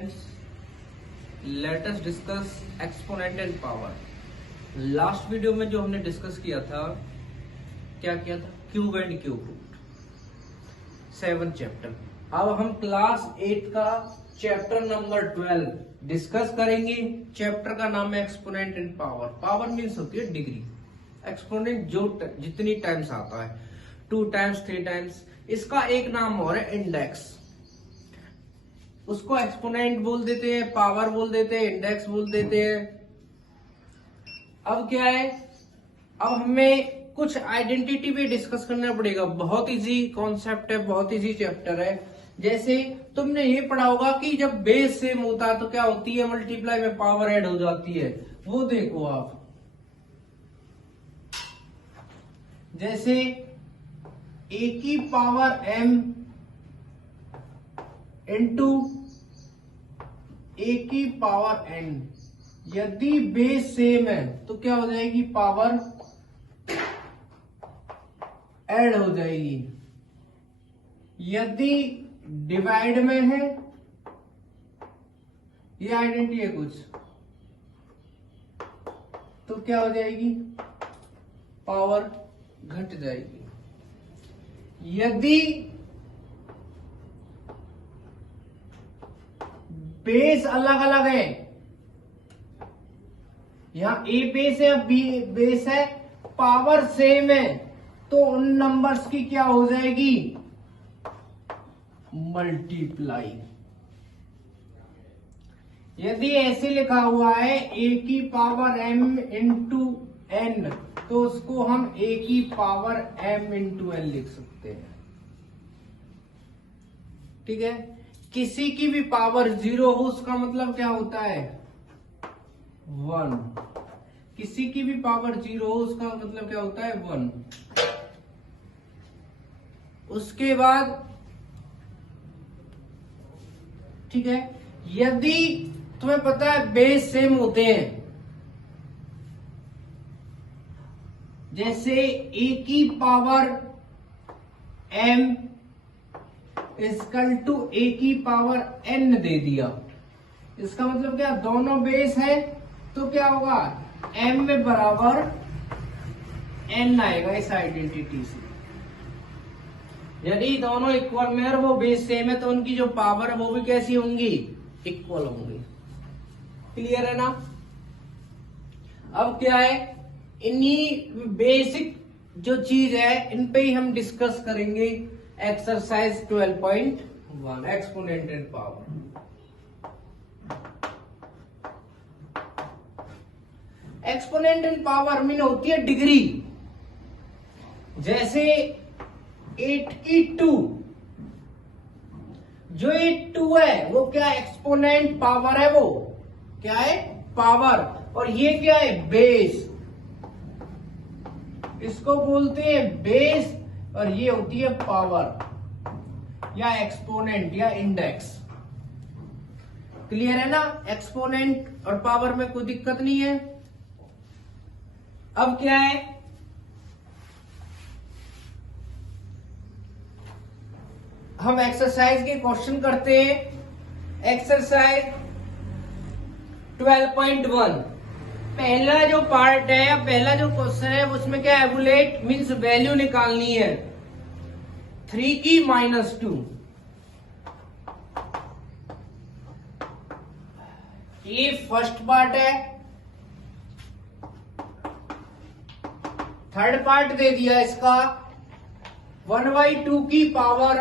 Students, let us discuss exponent and power. Last video में जो हमने डिस्कस किया था, क्या किया था? Cube and cube root, 7 chapter. अब हम क्लास 8 का चैप्टर नंबर 12 डिस्कस करेंगे। चैप्टर का नाम है exponent and power. Power means होती है डिग्री, एक्सपोनेंट जो जितनी टाइम्स आता है, 2 टाइम्स 3 टाइम्स। इसका एक नाम और है इंडेक्स। उसको एक्सपोनेंट बोल देते हैं, पावर बोल देते हैं, इंडेक्स बोल देते हैं। अब क्या है, अब हमें कुछ आइडेंटिटी भी डिस्कस करना पड़ेगा। बहुत इजी कॉन्सेप्ट है, बहुत इजी चैप्टर है। जैसे तुमने ये पढ़ा होगा कि जब बेस सेम होता है तो क्या होती है, मल्टीप्लाई में पावर ऐड हो जाती है। वो देखो आप, जैसे a की पावर m इंटू a की पावर n, यदि बेस सेम है तो क्या हो जाएगी, पावर ऐड हो जाएगी। यदि डिवाइड में है, ये आइडेंटिटी है कुछ, तो क्या हो जाएगी, पावर घट जाएगी। यदि बेस अलग अलग है, यहां ए बेस है, बी बेस है, पावर सेम है, तो उन नंबर्स की क्या हो जाएगी, मल्टीप्लाई। यदि ऐसे लिखा हुआ है a की पावर m इंटू n, तो उसको हम a की पावर m इंटू n लिख सकते हैं। ठीक है। किसी की भी पावर 0 हो, उसका मतलब क्या होता है, 1। किसी की भी पावर 0 हो, उसका मतलब क्या होता है, 1। उसके बाद ठीक है, यदि तुम्हें पता है बेस सेम होते हैं, जैसे a की power m equal to a की पावर n दे दिया, इसका मतलब क्या, दोनों बेस है तो क्या होगा, m में बराबर n आएगा इस आइडेंटिटी से। यदि दोनों इक्वल में और वो बेस सेम है तो उनकी जो पावर है वो भी कैसी होंगी, इक्वल होंगी। क्लियर है ना। अब क्या है, इन्हीं बेसिक जो चीज है इन पे ही हम डिस्कस करेंगे। Exercise 12.1 exponent and power. Exponent and power mean होती है डिग्री। जैसे 8 की 2, जो ये 2 है वो क्या एक्सपोनेंट पावर है, वो क्या है, पावर। और ये क्या है, बेस। इसको बोलते हैं बेस, और ये होती है पावर या एक्सपोनेंट या इंडेक्स। क्लियर है ना। एक्सपोनेंट और पावर में कोई दिक्कत नहीं है। अब क्या है, हम एक्सरसाइज के क्वेश्चन करते हैं। एक्सरसाइज 12.1 पहला जो पार्ट है, पहला जो क्वेश्चन है उसमें क्या, एवुलेट मीन्स वैल्यू निकालनी है 3 की -2। ये फर्स्ट पार्ट है। थर्ड पार्ट दे दिया इसका 1/2 की पावर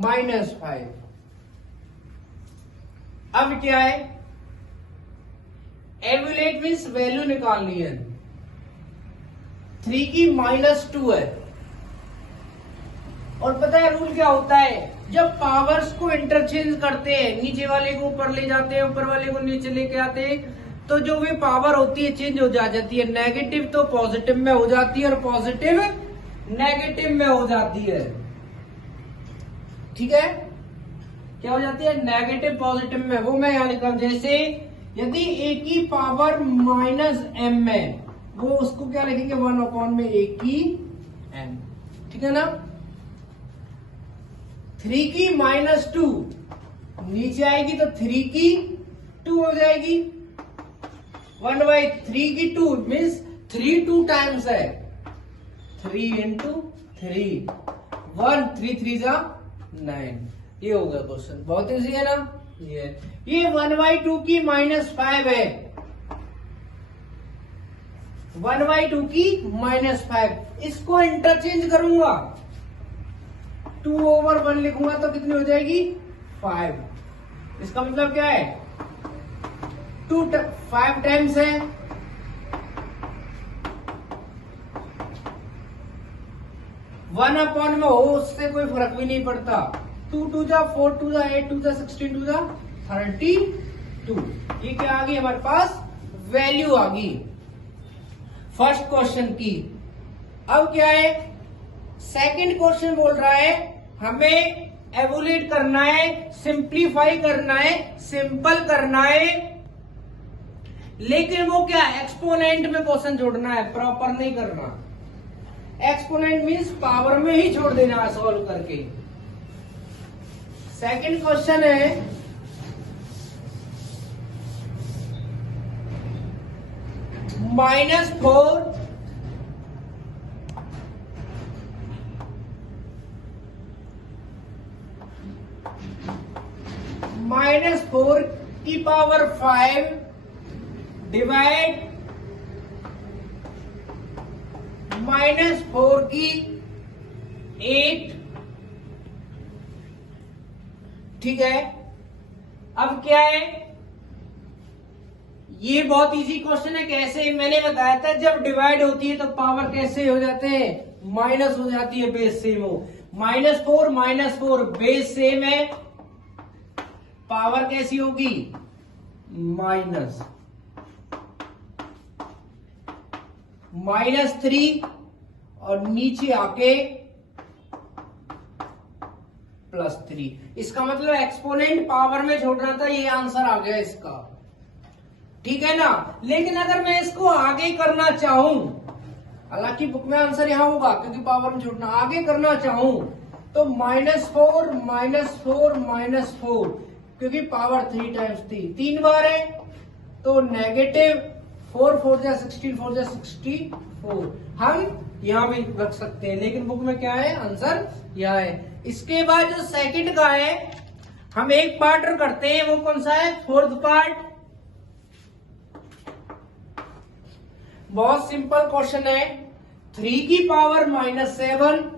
-5। अब क्या है, एवुलेट मीन्स वैल्यू निकालनी है। 3 की -2 है, और पता है रूल क्या होता है, जब पावर्स को इंटरचेंज करते हैं, नीचे वाले को ऊपर ले जाते हैं, ऊपर वाले को नीचे लेके आते हैं, तो जो भी पावर होती है चेंज हो जाती है। नेगेटिव तो पॉजिटिव में हो जाती है और पॉजिटिव नेगेटिव में हो जाती है। ठीक है, क्या हो जाती है, नेगेटिव पॉजिटिव में। वो मैं यहां लिखा हूं, जैसे यदि a की पावर -m है, वो उसको क्या लिखेंगे, 1/a की m। ठीक है ना। 3 की -2 नीचे आएगी तो 3 की 2 हो जाएगी। 1/3 की 2 मीन्स 3 2 टाइम्स है, 3 into 3 1 3 3 जा 9। ये हो गया क्वेश्चन, बहुत इजी है ना। ये 1/2 की -5 है, 1/2 की -5। इसको इंटरचेंज करूंगा, 2/1 लिखूंगा तो कितनी हो जाएगी 5। इसका मतलब क्या है 5 टाइम्स है, 1/में हो उससे कोई फर्क भी नहीं पड़ता। 2 2 जा 4 2 जा 8 2 जा 16 2 जा 32। ये क्या आ गई हमारे पास, वैल्यू आ गई फर्स्ट क्वेश्चन की। अब क्या है, सेकंड क्वेश्चन बोल रहा है हमें एवोल्यूट करना है, सिंप्लीफाई करना है, सिंपल करना है, लेकिन वो क्या एक्सपोनेंट में क्वेश्चन जोड़ना है, प्रॉपर नहीं करना। एक्सपोनेंट मीन्स पावर में ही छोड़ देना है सॉल्व करके। सेकंड क्वेश्चन है -4 -4 की पावर 5 डिवाइड -4 की 8। ठीक है, अब क्या है, ये बहुत इजी क्वेश्चन है। कैसे, मैंने बताया था जब डिवाइड होती है तो पावर कैसे हो जाते हैं, माइनस हो जाती है, बेस सेम हो। -4 बेस सेम है, पावर कैसी होगी -3 और नीचे आके +3। इसका मतलब एक्सपोनेंट पावर में छोड़ना था, ये आंसर आ गया इसका। ठीक है ना। लेकिन अगर मैं इसको आगे करना चाहूं, हालांकि बुक में आंसर यहां होगा क्योंकि पावर में छोड़ना, आगे करना चाहूं तो -4 -4 क्योंकि पावर 3 टाइम्स थी, 3 बार है तो -4 4 जा 16 4 जा 64 हम यहां भी रख सकते हैं, लेकिन बुक में क्या है आंसर यह है। इसके बाद जो सेकंड का है हम एक पार्ट करते हैं, वो कौन सा है, फोर्थ पार्ट। बहुत सिंपल क्वेश्चन है, 3 की पावर -7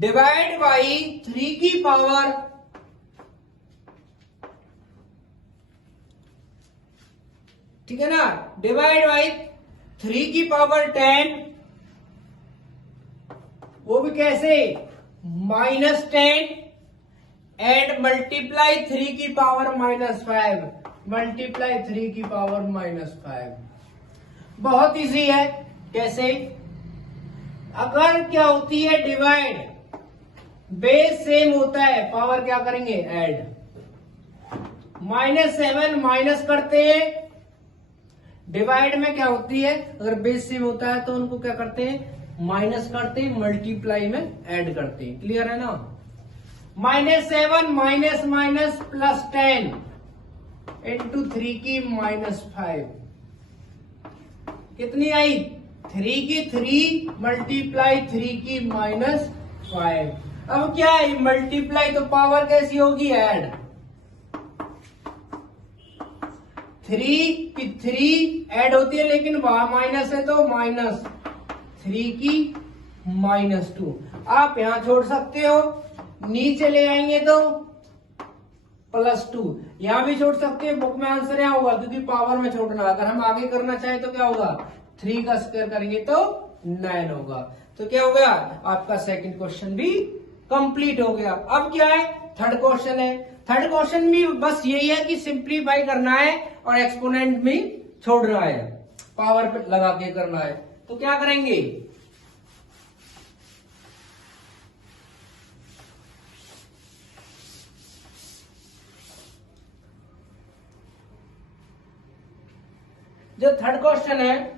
डिवाइड बाई 3 की पावर ठीक है ना, डिवाइड बाई 3 की पावर 10, वो भी कैसे -10 एंड मल्टीप्लाई 3 की पावर -5 मल्टीप्लाई 3 की पावर -5। बहुत इजी है। कैसे, अगर क्या होती है डिवाइड, बेस सेम होता है, पावर क्या करेंगे ऐड, -7 माइनस करते हैं, डिवाइड में क्या होती है अगर बेस सेम होता है तो उनको क्या करते हैं माइनस करते हैं, मल्टीप्लाई में ऐड करते हैं। क्लियर है ना। -7 माइनस माइनस +10 इंटू 3 की -5 कितनी आई, 3 की 3 मल्टीप्लाई 3 की -5। अब क्या है मल्टीप्लाई तो पावर कैसी होगी ऐड, 3 की 3 ऐड होती है लेकिन वहां माइनस है तो -3 की -2। आप यहां छोड़ सकते हो, नीचे ले आएंगे तो +2, यहां भी छोड़ सकते हैं। बुक में आंसर यहां होगा क्योंकि पावर में छोड़ना। अगर हम आगे करना चाहें तो क्या होगा, 3 का स्क्वायर करेंगे तो 9 होगा। तो क्या हो गया आपका सेकंड क्वेश्चन भी कंप्लीट हो गया। अब क्या है थर्ड क्वेश्चन है। थर्ड क्वेश्चन भी बस यही है कि सिंप्लीफाई करना है और एक्सपोनेंट भी छोड़ना है, पावर पे लगा के करना है। तो क्या करेंगे, जो थर्ड क्वेश्चन है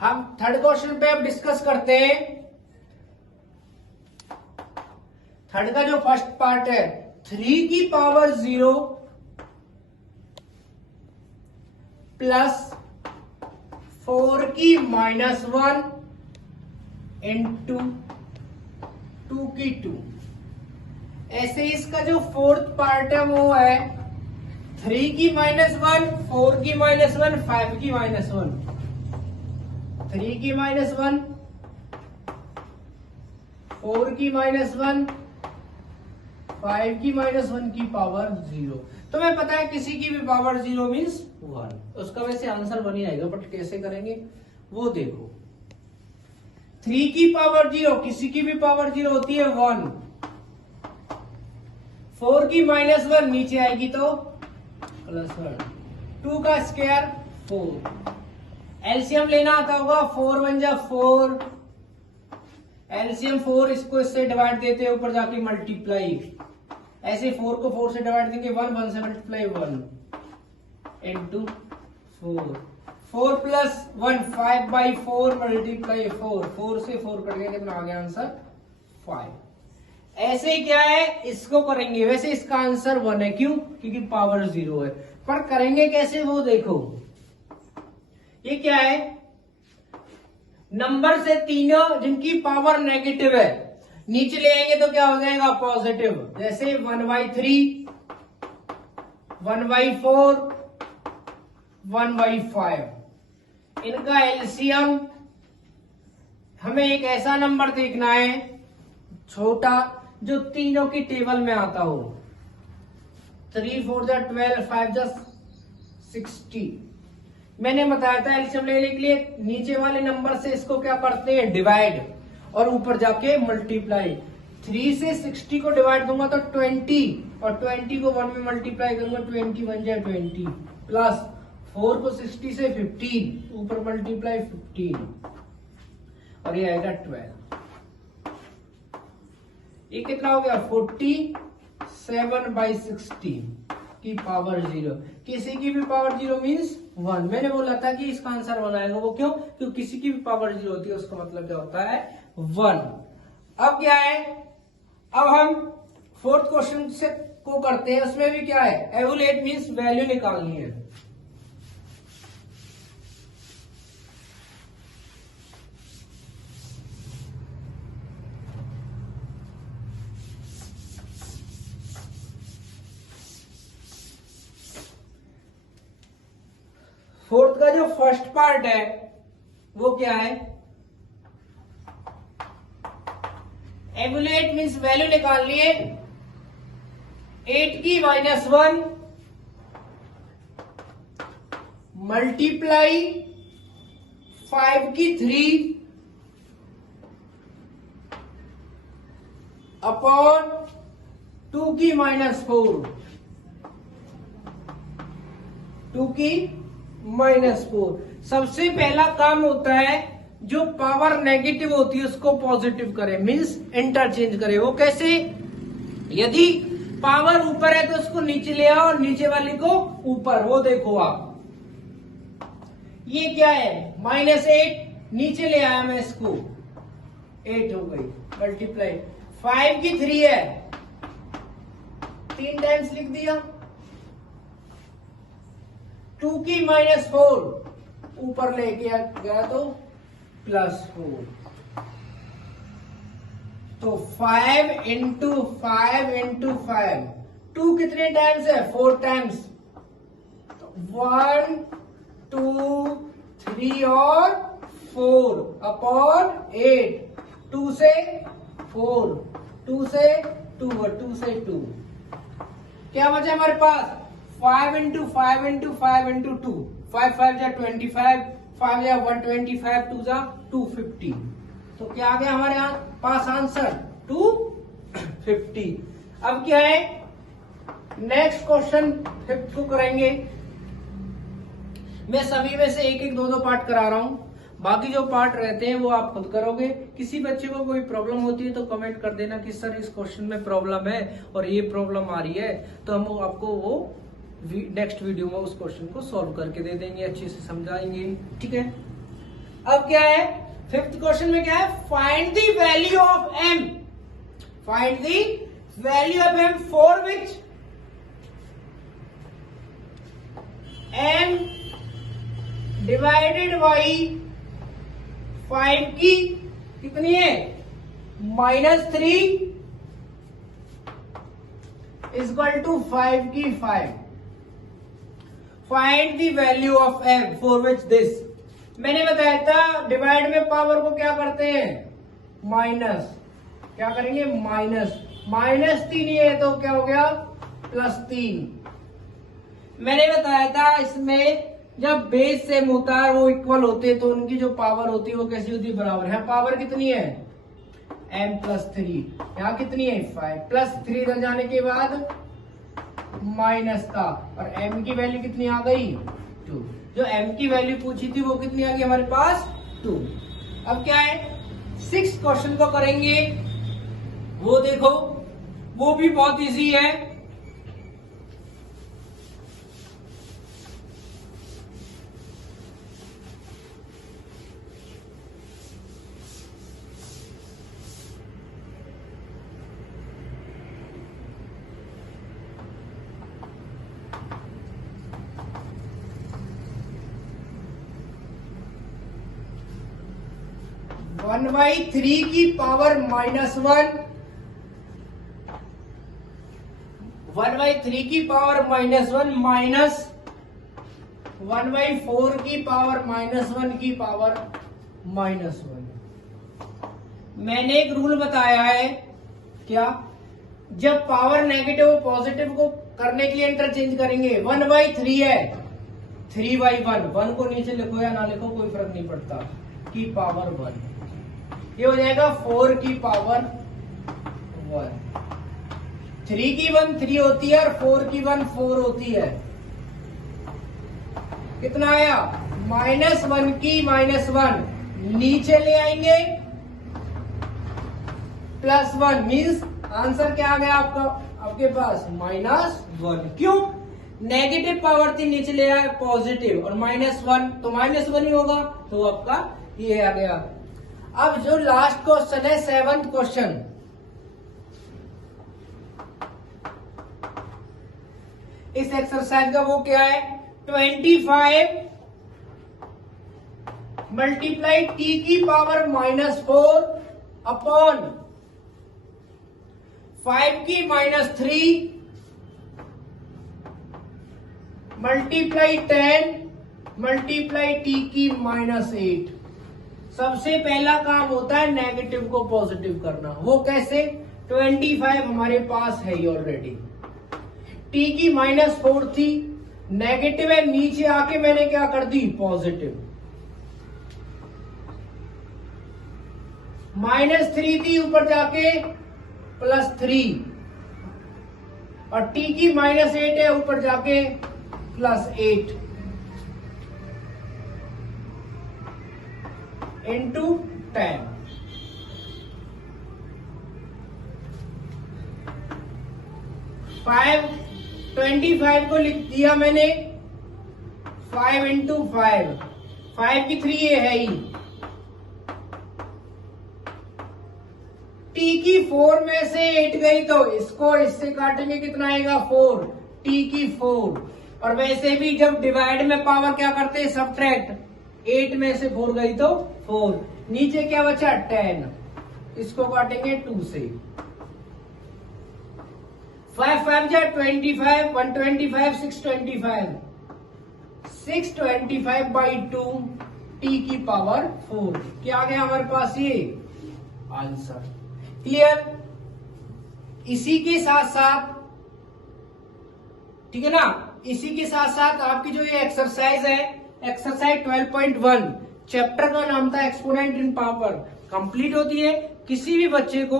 हम थर्ड क्वेश्चन पे अब डिस्कस करते हैं। थर्ड का जो फर्स्ट पार्ट है 3 की पावर 0 प्लस 4 की -1 इंटू 2 की 2। ऐसे इसका जो फोर्थ पार्ट है वो है 3 की -1, 4 की -1, 5 की -1। 3 की -1, 4 की -1, 5 की -1 की पावर 0। तो मैं पता है किसी की भी पावर 0 मीन्स 1, उसका वैसे आंसर 1 ही आएगा, बट कैसे करेंगे वो देखो। 3 की पावर 0 किसी की भी पावर 0 होती है 1। 4 की -1 नीचे आएगी तो +1। 2 का स्क्वायर 4। एलसीएम लेना आता होगा, 4 1 जा 4, एलसीएम 4, इसको इससे डिवाइड देते हैं, ऊपर जाके मल्टीप्लाई। ऐसे 4 को 4 से डिवाइड देंगे 1 से मल्टीप्लाई 1 इंटू 4। 4 plus 1 5/4 multiply 4। 4 से 4 कट गया, कितना आ गया आंसर 5। ऐसे ही क्या है इसको करेंगे, वैसे इसका आंसर 1 है, क्यों? क्योंकि पावर 0 है। पर करेंगे कैसे वो देखो। ये क्या है, नंबर से तीनों जिनकी पावर नेगेटिव है नीचे ले आएंगे तो क्या हो जाएगा पॉजिटिव। जैसे 1/3, 1/4, 1/5। इनका एलसीएम हमें एक ऐसा नंबर देखना है छोटा जो तीनों की टेबल में आता हो। 3 4 जा 12, 5 जा 60। मैंने बताया था एलसीएम लेने के लिए नीचे वाले नंबर से इसको क्या करते हैं डिवाइड, और ऊपर जाके मल्टीप्लाई। 3 से 60 को डिवाइड दूंगा तो 20, और 20 को 1 में मल्टीप्लाई करूंगा 21 जा 20, प्लस 4 को 60 से 15, ऊपर मल्टीप्लाई 15, और ये आएगा 12। ये कितना हो गया 47/16 की पावर 0। किसी की भी पावर 0 मीन्स 1। मैंने बोला था कि इसका आंसर 1 आएगा, वो क्यों? क्योंकि किसी की भी पावर 0 होती है उसका मतलब क्या होता है 1। अब क्या है, अब हम फोर्थ क्वेश्चन से को करते हैं। उसमें भी क्या है, एवुलेट मीन्स वैल्यू निकालनी है। फोर्थ का जो फर्स्ट पार्ट है वो क्या है, एमुलेट मीन्स वैल्यू निकालनी है। 8 की -1 मल्टीप्लाई 5 की 3 अपॉन 2 की -4, 2 की -4। सबसे पहला काम होता है जो पावर नेगेटिव होती है उसको पॉजिटिव करे, मींस इंटरचेंज करे। वो कैसे, यदि पावर ऊपर है तो उसको नीचे ले आओ और नीचे वाले को ऊपर। वो देखो आप, ये क्या है -8, नीचे ले आया मैं इसको, 8 हो गई, मल्टीप्लाई 5 की 3 है, 3 टाइम्स लिख दिया। 2 की -4 ऊपर लेके गया तो +4, तो 5 इंटू 5 इंटू 5, 2 कितने टाइम्स है 4 टाइम्स, तो 1 2 3 और 4 अपॉन 8। 2 से 4, 2 से 2 और 2 से 2, क्या बचा हमारे पास 5 इंटू 5 इंटू 5 इंटू 2, 5 5 जा 25, 5 जा 125, 2 जा 250। तो क्या आ गया हमारे पास आंसर 250। अब क्या है, नेक्स्ट क्वेश्चन 5th को करेंगे। मैं सभी में से एक एक दो पार्ट करा रहा हूं, बाकी जो पार्ट रहते हैं वो आप खुद करोगे। किसी बच्चे को कोई प्रॉब्लम होती है तो कमेंट कर देना कि सर इस क्वेश्चन में प्रॉब्लम है और ये प्रॉब्लम आ रही है, तो हम आपको वो नेक्स्ट वीडियो में उस क्वेश्चन को सॉल्व करके दे देंगे, अच्छे से समझाएंगे। ठीक है, अब क्या है, फिफ्थ क्वेश्चन में क्या है, find the value of m, find the value of m for which m divided by 5 की कितनी है, -3 इक्वल टू 5 की 5। Find the value of m for which this, मैंने बताया था डिवाइड में पावर को क्या करते हैं, माइनस, क्या करेंगे -3 है तो क्या हो गया +3। मैंने बताया था इसमें जब बेस सेम होता है वो इक्वल होते हैं तो उनकी जो पावर होती है वो कैसी होती है, बराबर है। पावर कितनी है m+3, यहाँ कितनी है 5, +3 इधर जाने के बाद माइनस था और m की वैल्यू कितनी आ गई 2। जो m की वैल्यू पूछी थी वो कितनी आ गई हमारे पास 2। अब क्या है, 6 क्वेश्चन को करेंगे, वो देखो वो भी बहुत इजी है। (1/3 की पावर -1), 1/3 की पावर -1 माइनस 1/4 की पावर -1 की पावर -1। मैंने एक रूल बताया है, क्या, जब पावर नेगेटिव और पॉजिटिव को करने के लिए इंटरचेंज करेंगे, 1/3 है 3/1, 1 को नीचे लिखो या ना लिखो कोई फर्क नहीं पड़ता, की पावर 1, ये हो जाएगा 4 की पावर 1। 3 की 1 3 होती है और 4 की 1 4 होती है। कितना आया, -1 की -1 नीचे ले आएंगे, +1 मीन्स आंसर क्या आ गया आपका, आपके पास -1। क्यों, नेगेटिव पावर थी नीचे ले आया पॉजिटिव और -1 तो -1 ही होगा, तो आपका ये आ गया। अब जो लास्ट क्वेश्चन है 7th क्वेश्चन, इस एक्सरसाइज का वो क्या है, 25 मल्टीप्लाई t की पावर -4 अपॉन 5 की -3 मल्टीप्लाई 10 मल्टीप्लाई t की -8। सबसे पहला काम होता है नेगेटिव को पॉजिटिव करना, वो कैसे, 25 हमारे पास है ही ऑलरेडी, t की -4 थी, नेगेटिव है, नीचे आके मैंने क्या कर दी पॉजिटिव, -3 थी ऊपर जाके +3 और t की -8 है ऊपर जाके +8 इंटू 10। 25 को लिख दिया मैंने 5 इंटू 5, 5 की 3 ये है ही, t की 4 में से 8 गई तो इसको इससे काटेंगे, कितना आएगा 4, t की 4। और वैसे भी जब डिवाइड में पावर क्या करते हैं, सब्ट्रैक्ट, 8 में से 4 गई तो 4, नीचे क्या बचा 10, इसको काटेंगे 2 से, 5 5 जा 25, 125, 625, 625/2 t की पावर 4, क्या आ गया हमारे पास ये आंसर। क्लियर, इसी के साथ साथ, ठीक है ना, इसी के साथ साथ आपकी जो ये एक्सरसाइज है, एक्सरसाइज 12.1 चैप्टर का नाम था एक्सपोनेंट इन पावर, कंप्लीट होती है। किसी भी बच्चे को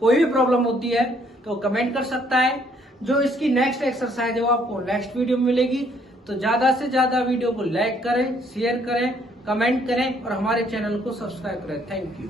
कोई भी प्रॉब्लम होती है तो कमेंट कर सकता है। जो इसकी नेक्स्ट एक्सरसाइज है वो आपको नेक्स्ट वीडियो में मिलेगी। तो ज्यादा से ज्यादा वीडियो को लाइक करें, शेयर करें, कमेंट करें और हमारे चैनल को सब्सक्राइब करें। Thank you.